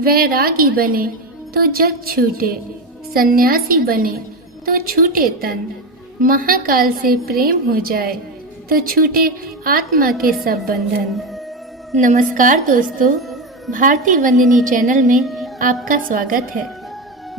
वैरागी बने तो जग छूटे, सन्यासी बने तो छूटे तन, महाकाल से प्रेम हो जाए तो छूटे आत्मा के सब बंधन। नमस्कार दोस्तों, भारती वंदिनी चैनल में आपका स्वागत है।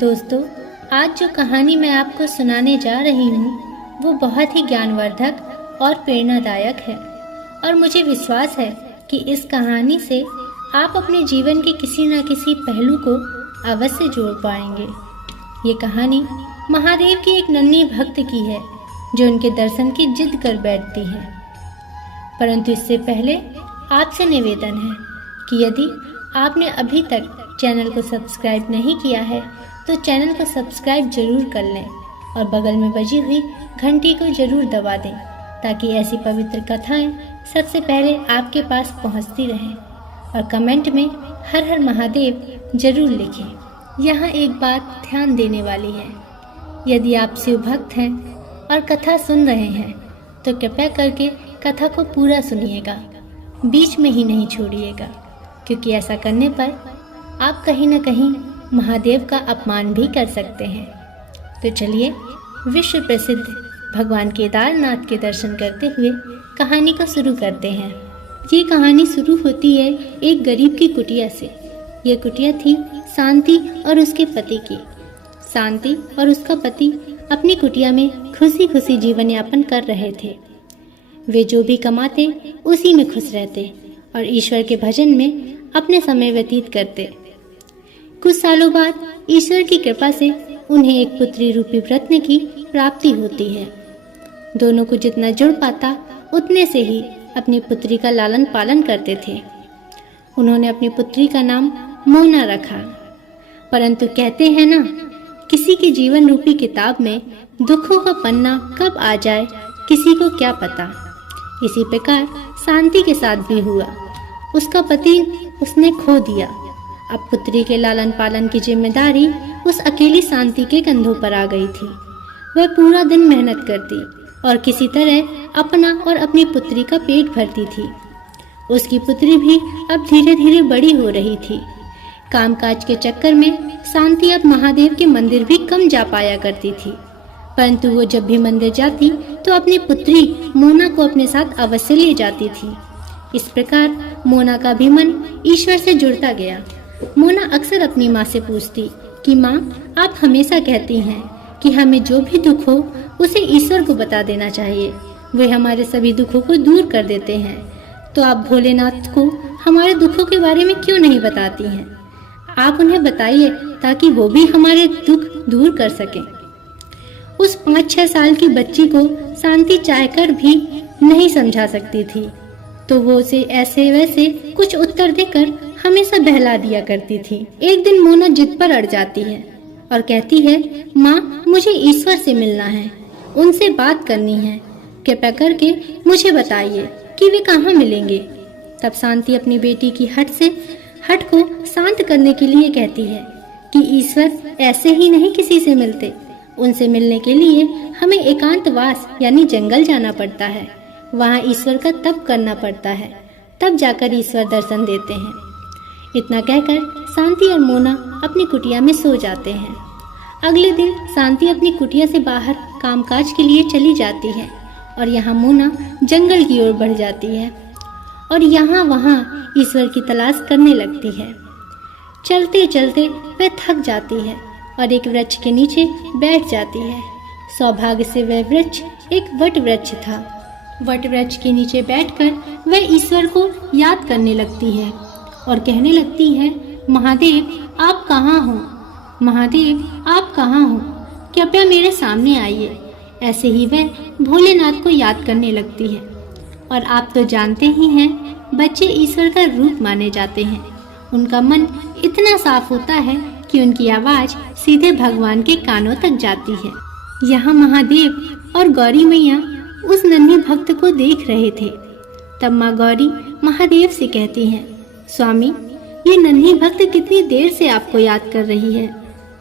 दोस्तों, आज जो कहानी मैं आपको सुनाने जा रही हूँ वो बहुत ही ज्ञानवर्धक और प्रेरणादायक है और मुझे विश्वास है कि इस कहानी से आप अपने जीवन के किसी न किसी पहलू को अवश्य जोड़ पाएंगे। ये कहानी महादेव की एक नन्ही भक्त की है जो उनके दर्शन की जिद कर बैठती है। परंतु इससे पहले आपसे निवेदन है कि यदि आपने अभी तक चैनल को सब्सक्राइब नहीं किया है तो चैनल को सब्सक्राइब जरूर कर लें और बगल में बजी हुई घंटी को जरूर दबा दें ताकि ऐसी पवित्र कथाएं सबसे पहले आपके पास पहुंचती रहें। और कमेंट में हर हर महादेव जरूर लिखें। यहाँ एक बात ध्यान देने वाली है, यदि आप शिव भक्त हैं और कथा सुन रहे हैं तो कृपया करके कथा को पूरा सुनिएगा, बीच में ही नहीं छोड़िएगा, क्योंकि ऐसा करने पर आप कहीं न कहीं महादेव का अपमान भी कर सकते हैं। तो चलिए विश्व प्रसिद्ध भगवान केदारनाथ के दर्शन करते हुए कहानी को शुरू करते हैं। ये कहानी शुरू होती है एक गरीब की कुटिया से। यह कुटिया थी शांति और उसके पति की। शांति और उसका पति अपनी कुटिया में खुशी खुशी जीवन यापन कर रहे थे। वे जो भी कमाते उसी में खुश रहते और ईश्वर के भजन में अपने समय व्यतीत करते। कुछ सालों बाद ईश्वर की कृपा से उन्हें एक पुत्री रूपी रत्न की प्राप्ति होती है। दोनों को जितना जुड़ पाता उतने से ही अपनी पुत्री का लालन पालन करते थे। उन्होंने अपनी पुत्री का नाम मोना रखा। परंतु कहते हैं ना, किसी के जीवन रूपी किताब में दुखों का पन्ना कब आ जाए किसी को क्या पता। इसी प्रकार शांति के साथ भी हुआ। उसका पति उसने खो दिया। अब पुत्री के लालन पालन की जिम्मेदारी उस अकेली शांति के कंधों पर आ गई थी। वह पूरा दिन मेहनत करती और किसी तरह अपना और अपनी पुत्री का पेट भरती थी। उसकी पुत्री भी अब धीरे धीरे बड़ी हो रही थी। कामकाज के चक्कर में शांति अब महादेव के मंदिर भी कम जा पाया करती थी। परंतु वो जब भी मंदिर जाती तो अपनी पुत्री मोना को अपने साथ अवश्य ले जाती थी। इस प्रकार मोना का भी मन ईश्वर से जुड़ता गया। मोना अक्सर अपनी माँ से पूछती कि माँ, आप हमेशा कहती हैं कि हमें जो भी दुख हो उसे ईश्वर को बता देना चाहिए, वे हमारे सभी दुखों को दूर कर देते हैं। तो आप भोलेनाथ को हमारे दुखों के बारे में क्यों नहीं बताती हैं? आप उन्हें बताइए ताकि वो भी हमारे दुख दूर कर सकें। उस 5-6 साल की बच्ची को शांति चाहकर भी नहीं समझा सकती थी, तो वो उसे ऐसे वैसे कुछ उत्तर देकर हमेशा बहला दिया करती थी। एक दिन मोना जिद पर अड़ जाती है और कहती है, माँ, मुझे ईश्वर से मिलना है, उनसे बात करनी है, कृपया करके मुझे बताइए कि वे कहाँ मिलेंगे। तब शांति अपनी बेटी की हट को शांत करने के लिए कहती है कि ईश्वर ऐसे ही नहीं किसी से मिलते। उनसे मिलने के लिए हमें एकांतवास यानी जंगल जाना पड़ता है। वहाँ ईश्वर का तप करना पड़ता है, तब जाकर ईश्वर दर्शन देते हैं। इतना कहकर शांति और मोना अपनी कुटिया में सो जाते हैं। अगले दिन शांति अपनी कुटिया से बाहर कामकाज के लिए चली जाती है और यहाँ मोना जंगल की ओर बढ़ जाती है और यहाँ वहाँ ईश्वर की तलाश करने लगती है। चलते चलते वह थक जाती है और एक वृक्ष के नीचे बैठ जाती है। सौभाग्य से वह वृक्ष एक वट वृक्ष था। वट वृक्ष के नीचे बैठकर वह ईश्वर को याद करने लगती है और कहने लगती है, महादेव, आप कहाँ हो? महादेव, आप कहाँ हो? कृपया मेरे सामने आइए। ऐसे ही वह भोलेनाथ को याद करने लगती है। और आप तो जानते ही हैं, बच्चे ईश्वर का रूप माने जाते हैं। उनका मन इतना साफ होता है कि उनकी आवाज सीधे भगवान के कानों तक जाती है। यहाँ महादेव और गौरी मैया उस नन्ही भक्त को देख रहे थे। तब माँ गौरी महादेव से कहती हैं, स्वामी, ये नन्ही भक्त कितनी देर से आपको याद कर रही है,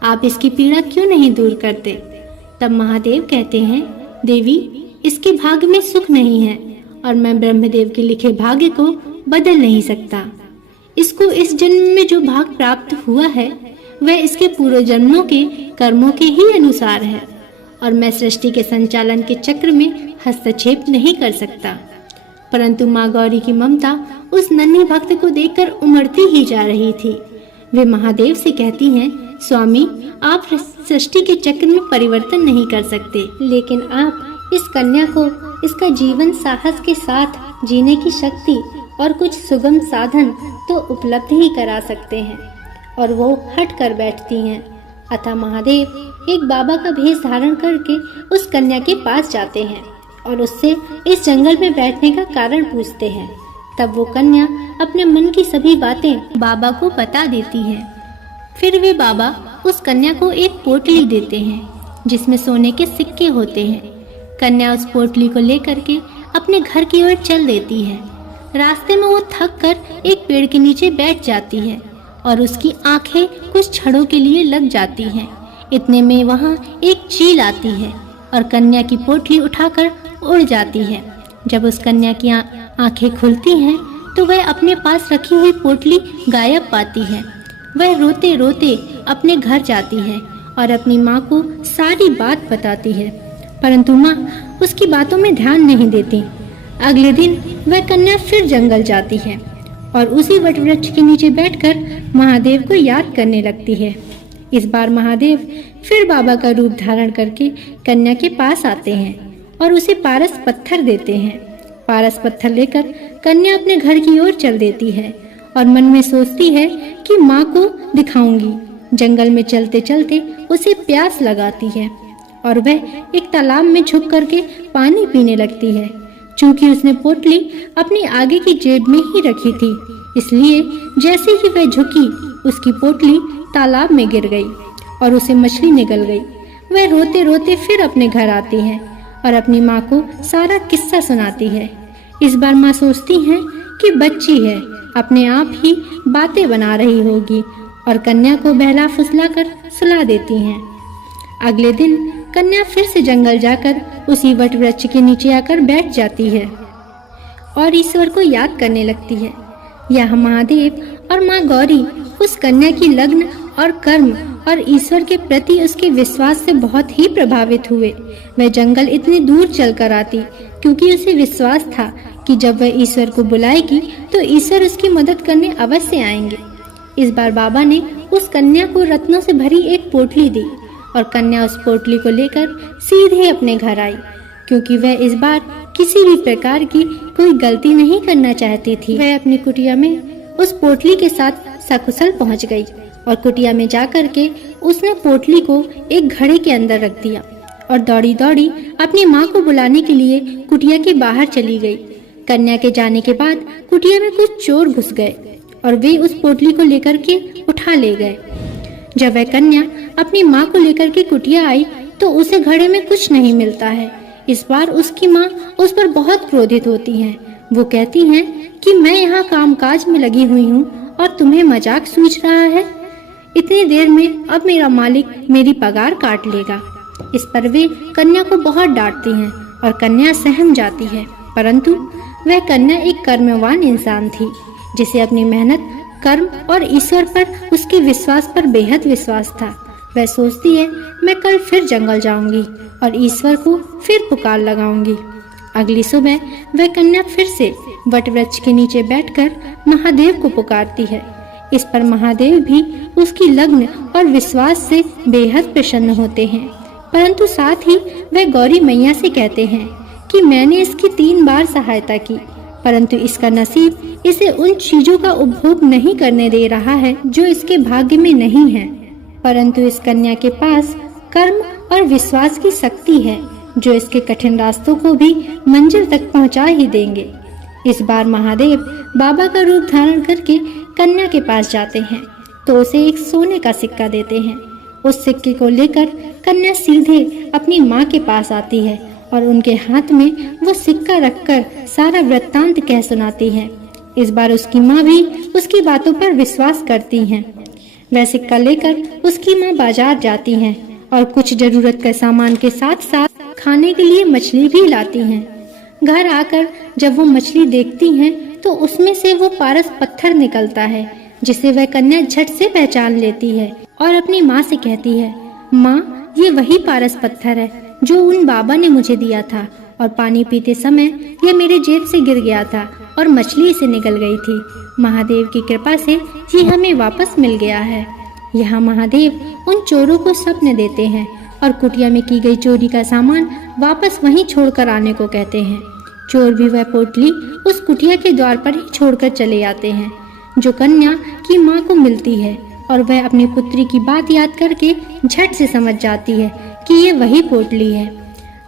आप इसकी पीड़ा क्यों नहीं दूर करते? तब महादेव कहते हैं, देवी, इसके भाग्य में सुख नहीं है और मैं ब्रह्मदेव के लिखे भाग्य को बदल नहीं सकता। इसको इस जन्म में जो भाग प्राप्त हुआ है वह इसके पूर्व जन्मों के कर्मों के ही अनुसार है और मैं सृष्टि के संचालन के चक्र में हस्तक्षेप नहीं कर सकता। परंतु माँ गौरी की ममता उस नन्हे भक्त को देखकर उमड़ती ही जा रही थी। वे महादेव से कहती हैं, स्वामी, आप सृष्टि के चक्र में परिवर्तन नहीं कर सकते, लेकिन आप इस कन्या को इसका जीवन साहस के साथ जीने की शक्ति और कुछ सुगम साधन तो उपलब्ध ही करा सकते हैं। और वो हट कर बैठती हैं। अतः महादेव एक बाबा का भेष धारण करके उस कन्या के पास जाते हैं और उससे इस जंगल में बैठने का कारण पूछते हैं। तब वो कन्या अपने मन की सभी बातें बाबा को बता देती है। फिर वे बाबा उस कन्या को एक पोटली देते हैं जिसमें सोने के सिक्के होते हैं। कन्या उस पोटली को लेकर के अपने घर की ओर चल देती है। रास्ते में वो थक कर एक पेड़ के नीचे बैठ जाती है और उसकी आंखें कुछ क्षणों के लिए लग जाती हैं। इतने में वहाँ एक चील आती है और कन्या की पोटली उठाकर उड़ जाती है। जब उस कन्या की आंखें खुलती हैं तो वह अपने पास रखी हुई पोटली गायब पाती है। वह रोते रोते अपने घर जाती है और अपनी माँ को सारी बात बताती है, परंतु माँ उसकी बातों में ध्यान नहीं देती। अगले दिन वह कन्या फिर जंगल जाती है और उसी वटवृक्ष के नीचे बैठकर महादेव को याद करने लगती है। इस बार महादेव फिर बाबा का रूप धारण करके कन्या के पास आते हैं और उसे पारस पत्थर देते हैं। पारस पत्थर लेकर कन्या अपने घर की ओर चल देती है और मन में सोचती है कि माँ को दिखाऊंगी। जंगल में चलते चलते उसे प्यास लगाती है और वह एक तालाब में झुक करके पानी पीने लगती है। चूंकि उसने पोटली अपनी आगे की जेब में ही रखी थी, इसलिए जैसे ही वह झुकी उसकी पोटली तालाब में गिर गई और उसे मछली निगल गई। वह रोते रोते फिर अपने घर आती है और अपनी माँ को सारा किस्सा सुनाती है। इस बार माँ सोचती हैं कि बच्ची है, अपने आप ही बातें बना रही होगी और कन्या को बहला फुसला कर सुला देती हैं। अगले दिन कन्या फिर से जंगल जाकर उसी वटवृक्ष के नीचे आकर बैठ जाती है और ईश्वर को याद करने लगती है। यह महादेव और माँ गौरी उस कन्या की लग्न और कर्म और ईश्वर के प्रति उसके विश्वास से बहुत ही प्रभावित हुए। वह जंगल इतनी दूर चलकर आती क्योंकि उसे विश्वास था कि जब वह ईश्वर को बुलाएगी तो ईश्वर उसकी मदद करने अवश्य आएंगे। इस बार बाबा ने उस कन्या को रत्नों से भरी एक पोटली दी और कन्या उस पोटली को लेकर सीधे अपने घर आई, क्योंकि वह इस बार किसी भी प्रकार की कोई गलती नहीं करना चाहती थी। वह अपनी कुटिया में उस पोटली के साथ सकुशल पहुंच गई और कुटिया में जाकर के उसने पोटली को एक घड़े के अंदर रख दिया और दौड़ी दौड़ी अपनी माँ को बुलाने के लिए कुटिया के बाहर चली गई। कन्या के जाने के बाद कुटिया में कुछ चोर घुस गए और वे उस पोटली को लेकर के उठा ले गए। जब वह कन्या अपनी माँ को लेकर के कुटिया आई तो उसे घड़े में कुछ नहीं मिलता है। इस बार उसकी माँ उस पर बहुत क्रोधित होती हैं। वो कहती हैं कि मैं यहाँ कामकाज में लगी हुई हूँ और तुम्हें मजाक सूझ रहा है। इतनी देर में अब मेरा मालिक मेरी पगार काट लेगा। इस पर वे कन्या को बहुत डांटती हैं और कन्या सहम जाती है, परंतु वह कन्या एक कर्मवान इंसान थी जिसे अपनी मेहनत, कर्म और ईश्वर पर उसके विश्वास पर बेहद विश्वास था। वह सोचती है मैं कल फिर जंगल जाऊंगी और ईश्वर को फिर पुकार लगाऊंगी। अगली सुबह वह कन्या फिर से वटवृक्ष के नीचे बैठकर महादेव को पुकारती है। इस पर महादेव भी उसकी लग्न और विश्वास से बेहद प्रसन्न होते हैं, परंतु साथ ही वह गौरी मैया से कहते हैं कि मैंने इसकी 3 बार सहायता की, परंतु इसका नसीब इसे उन चीजों का उपभोग नहीं करने दे रहा है जो इसके भाग्य में नहीं है। परंतु इस कन्या के पास कर्म और विश्वास की शक्ति है जो इसके कठिन रास्तों को भी मंजिल तक पहुंचा ही देंगे। इस बार महादेव बाबा का रूप धारण करके कन्या के पास जाते हैं तो उसे एक सोने का सिक्का देते हैं। उस सिक्के को लेकर कन्या सीधे अपनी माँ के पास आती है और उनके हाथ में वो सिक्का रखकर सारा वृत्तांत कह सुनाती है। इस बार उसकी माँ भी उसकी बातों पर विश्वास करती हैं। वह सिक्का लेकर उसकी माँ बाजार जाती हैं और कुछ जरूरत के सामान के साथ साथ खाने के लिए मछली भी लाती हैं। घर आकर जब वो मछली देखती हैं तो उसमें से वो पारस पत्थर निकलता है, जिसे वह कन्या झट से पहचान लेती है और अपनी माँ से कहती है, माँ, ये वही पारस पत्थर है जो उन बाबा ने मुझे दिया था, और पानी पीते समय यह मेरे जेब से गिर गया था और मछली से निकल गई थी। महादेव की कृपा से ये हमें वापस मिल गया है। यहाँ महादेव उन चोरों को स्वप्न देते हैं और कुटिया में की गई चोरी का सामान वापस वहीं छोड़कर आने को कहते हैं। चोर भी वह पोटली उस कुटिया के द्वार पर ही छोड़कर चले आते हैं, जो कन्या की माँ को मिलती है, और वह अपनी पुत्री की बात याद करके झट से समझ जाती है कि ये वही पोटली है।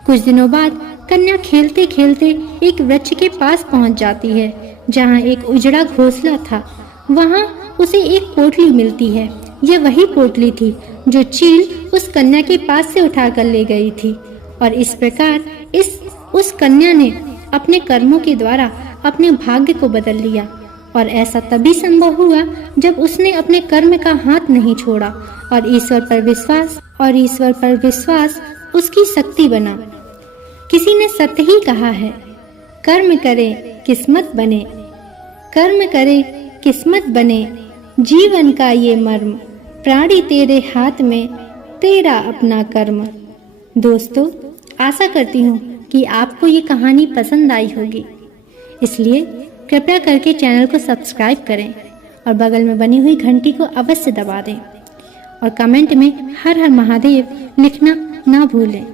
कुछ दिनों बाद कन्या खेलते खेलते एक वृक्ष के पास पहुंच जाती है, जहां एक उजड़ा घोंसला था। वहां उसे एक पोटली मिलती है। यह वही पोटली थी जो चील उस कन्या के पास से उठाकर ले गई थी, और इस प्रकार उस कन्या ने अपने कर्मों के द्वारा अपने भाग्य को बदल लिया। और ऐसा तभी संभव हुआ जब उसने अपने कर्म का हाथ नहीं छोड़ा और ईश्वर पर विश्वास उसकी शक्ति बना। किसी ने सत्य ही कहा है, कर्म करे किस्मत बने, कर्म करे किस्मत बने, जीवन का ये मर्म, प्राणी तेरे हाथ में, तेरा अपना कर्म। दोस्तों, आशा करती हूँ कि आपको ये कहानी पसंद आई होगी, इसलिए कृपया करके चैनल को सब्सक्राइब करें और बगल में बनी हुई घंटी को अवश्य दबा दें, और कमेंट में हर हर महादेव लिखना ना भूलें।